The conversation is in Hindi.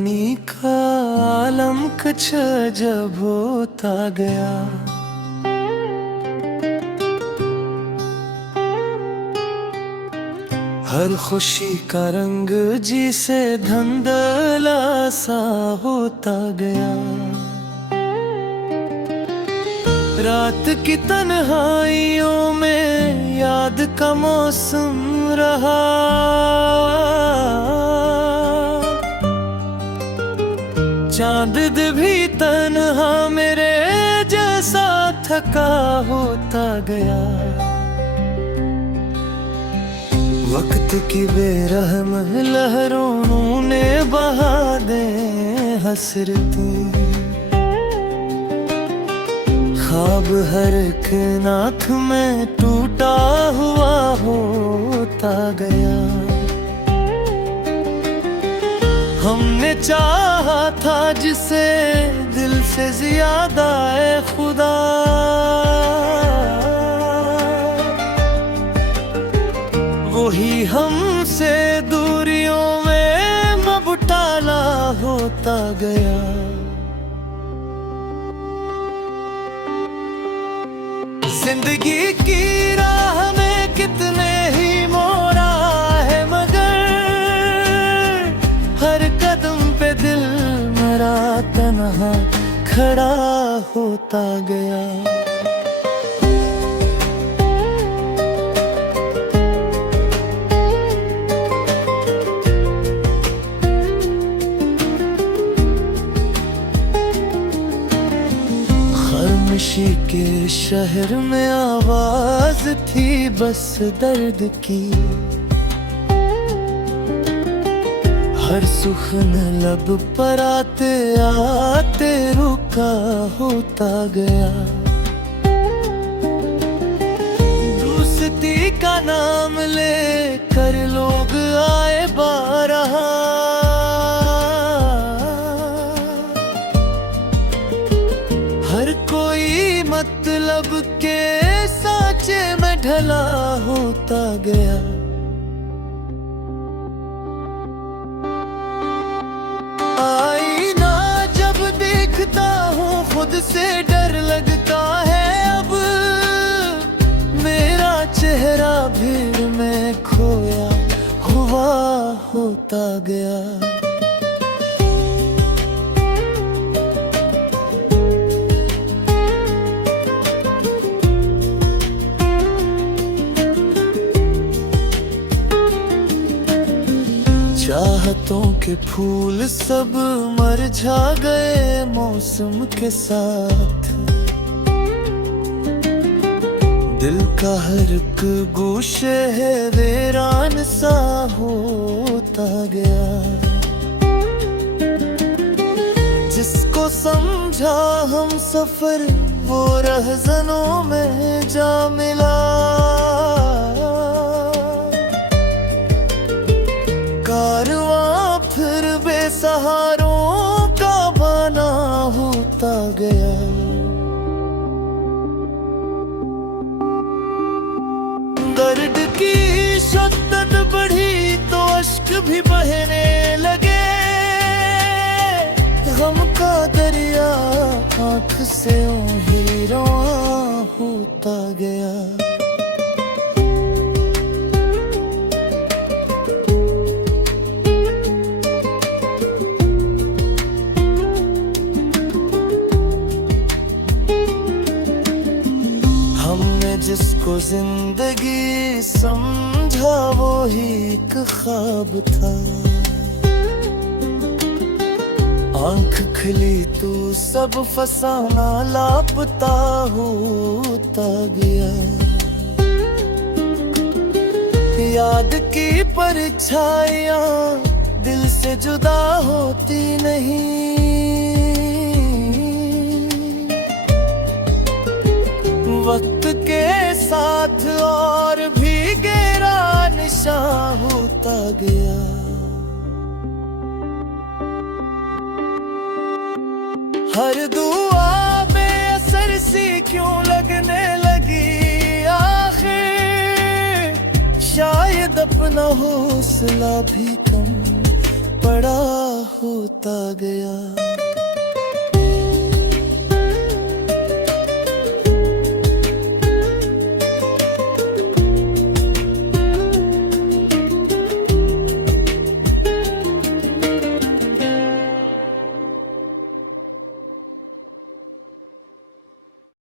जानी का आलम कुछ जब होता गया। हर खुशी का रंग जी से धुंधला सा होता गया। रात की तन्हाइयों में याद का मौसम रहा। चांद भी तन्हा मेरे जैसा थका होता गया। वक्त की बेरहम लहरों ने बहा दे हसरतें। ख्वाब हर एक नाक में टूटा हुआ होता गया। हमने चाहा था जिसे दिल से ज्यादा ए खुदा, वही हमसे दूरियों में मबतला होता गया। जिंदगी की राह में कितने ही मोड़ा है, मगर हर कदम पे दिल मेरा तन्हा खड़ा होता गया। खामोशी के शहर में आवाज थी बस दर्द की। हर सुखन लब पर आते आते रुका होता गया। दोस्ती का नाम लेकर लोग आए बारहा। हर कोई मतलब के साँचे में ढला होता गया। आईना जब देखता हूँ खुद से डर लगता है। अब मेरा चेहरा भीड़ में खोया हुआ होता गया। चाहतों के फूल सब मरझा गए मौसम के साथ। दिल का हर एक गोशे है वीरान सा होता गया। जिसको समझा हम सफर वो रहज़नों में जा मिला। कारवां फिर बेसहारों का बना होता गया। दर्द की शिद्दत बढ़ी तो अश्क भी बहने लगे। गम का दरिया आँख से ही रवां होता गया। जिसको जिंदगी समझा वो ही एक ख्वाब था। आंख खुली तो सब फसाना लापता होता गया। याद की परछाइयां दिल से जुदा होती नहीं। वक्त के साथ और भी गहरा निशान होता गया। हर दुआ बेअसर सी क्यों लगने लगी आखिर। शायद अपना हौसला भी कम बड़ा होता गया।